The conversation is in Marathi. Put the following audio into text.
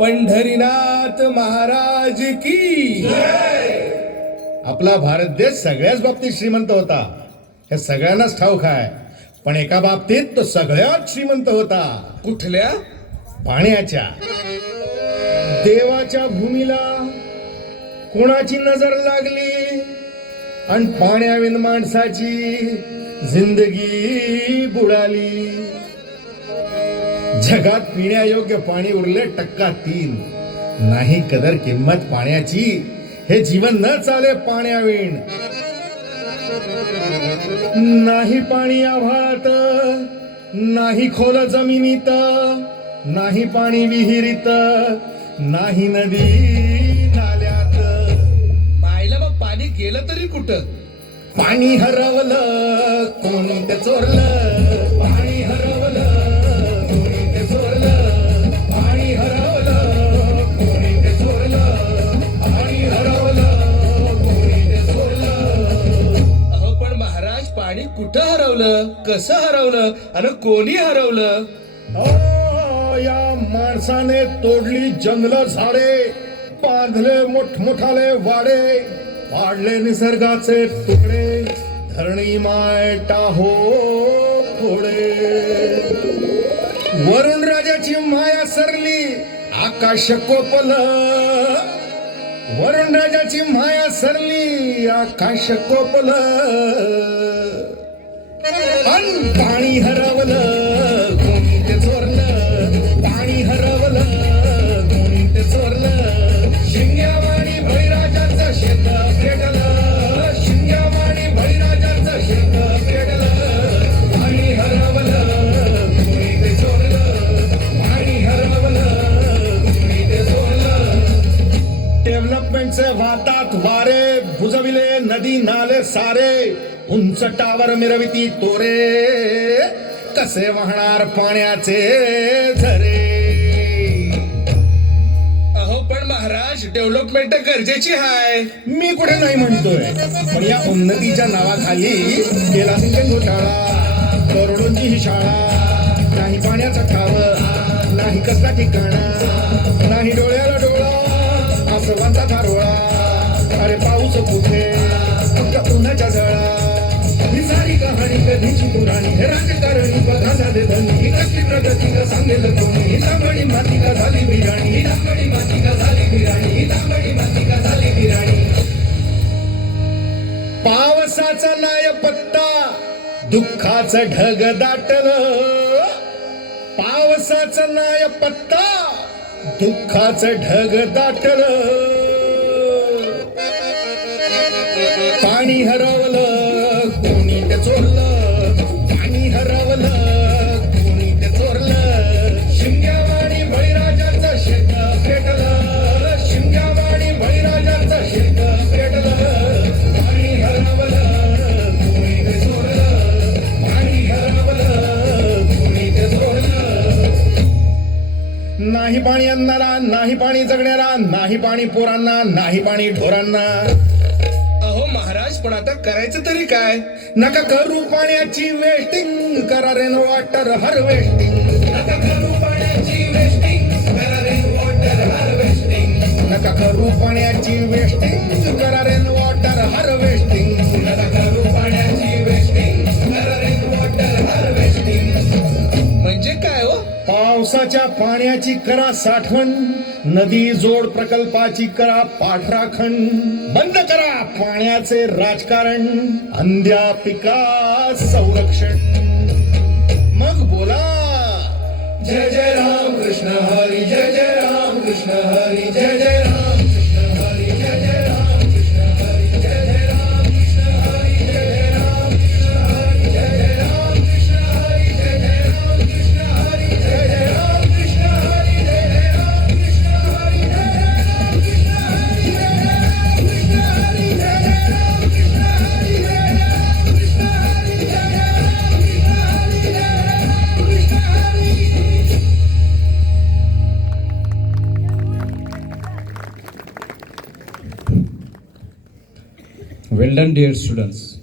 पंढरीनाथ महाराज की आपला भारत देश सगळ्याच बाबतीत श्रीमंत होता, हे सगळ्यांनाच ठाऊक आहे. पण एका बाबतीत तो सगळ्यात श्रीमंत होता. कुठल्या? पाण्याच्या. देवाच्या भूमीला कोणाची नजर लागली आणि पाण्याविन माणसाची जिंदगी बुडाली. जगात पिण्यायोग्य पाणी उरले 3%. नाही कदर किंमत पाण्याची, हे जीवन न चाले पाण्याविण. नाही पाणी आभाळात, नाही खोल जमिनीत, नाही पाणी विहिरीत, नाही नदी नाल्यात. पाहिलं मग पाणी गेलं तरी कुठं? पाणी हरवलं कोणी ते चोरलं, पाणी हरवलं कोणी ते चोरलं, पाणी हरवलं कोणी ते चोरलं, पाणी हरवलं कोणी ते चोरलं. अहो पण महाराज, पाणी कुठं हरवलं, कसं हरवलं आणि कोणी हरवलं? या माणसाने तोडली जंगल झाडे, बांधले मोठमोठाले वाडे, पाडले निसर्गाचे तुकडे, धरणी माय टाहो थोडे. वरुण राजाची माया सरली, आकाश कोपलं. वरुण राजाची माया सरली, आकाश कोपलं. पण पाणी हरवलं कोणी ते चोरलं, पाणी हरवलं कोणी ते चोरलं. शिंग्यावाणी बळीराजाचं शेत पेटलं, शिंग्यावाणी बळीराजाचं शेत पेटलं. पाणी हरवलं कोणी ते चोरलं, पाणी हरवलं कोणी ते चोरलं. डेव्हलपमेंटचे वाहतात वारे, बुजविले नदी नाले सारे, उंच टावर मिरविती तोरे, कसे वाहणार पाण्याचे झरे. अहो पण महाराज, डेव्हलपमेंट गरजेची आहे. मी कुठे नाही म्हणतोय, पण या उन्नतीच्या नावाखाली केला सिंचन घोटाळा, करोडोंची ही शाळा. नाही पाण्याचा ठाव, नाही कसला ठिकाणा, नाही डोळ्याला डोळा, असं वांता थारोळा. अरे पाऊस कुठे, फक्त उन्हाच्या झळा. ही सारी कहाणी कधीची पुराणी, हे राजकारणी बघा झाले धनी. ही कसली प्रगती का सांगेल कोणी, ही तांबडी माती का झाली बिराणी, ही तांबडी माती का झाली बिराणी, ही तांबडी माती का झाली बिराणी. पावसाचा नाय पत्ता, दुःखाचं ढग दाटलं. पावसाचा नाय पत्ता, दुःखाचं ढग दाटलं. पाणी हरवलं कोणी ते चोरलं, पाणी हरवलं कोणी ते चोरलं. शिमग्यावाणी बळीराजाचं शेत पेटलं, शिमग्यावाणी बळीराजाचं शेत पेटलं. पाणी हरवलं कोणी ते चोरलं, पाणी हरवलं कोणी ते चोरलं. नाही पाणी अन्नाला, नाही पाणी जगण्याला, नाही पाणी पोरांना, नाही पाणी ढोरांना. अहो महाराज, पण आता करायचं तरी काय? नका करू पाण्याची वेस्टिंग, करा रेन वॉटर हार्वेस्टिंग. नका करू पाण्याची वेस्टिंग, करा रेन वॉटर हार्वेस्टिंग. नका करू पाण्याची वेस्टिंग, करा रेन वॉटर हार्वेस्टिंग. नका करू पाण्याची वेस्टिंग, करा रेन वॉटर हार्वेस्टिंग. म्हणजे काय हो? पावसाच्या पाण्याची करा साठवण, नदी जोड प्रकल्पाची करा पाठराखण. बंद करा पाण्याचे राजकारण, अंध्या पिका संरक्षण. मग बोला जय जय राम कृष्ण हरी, जय जय राम कृष्ण हरी, जय जय राम कृष्ण हरी, जय जय राम कृष्ण हरी, जय जय राम कृष्ण हरी, जय जय राम कृष्ण हरी, जय जय राम कृष्ण हरी, जय जय राम कृष्ण हरी, जय जय राम कृष्ण हरी, जय जय राम कृष्ण हरी, जय जय राम कृष्ण हरी, जय जय राम कृष्ण हरी, जय जय राम कृष्ण हरी, जय जय राम कृष्ण हरी, जय जय राम कृष्ण हरी, जय जय Ram Krishna Hari. Well done, dear students.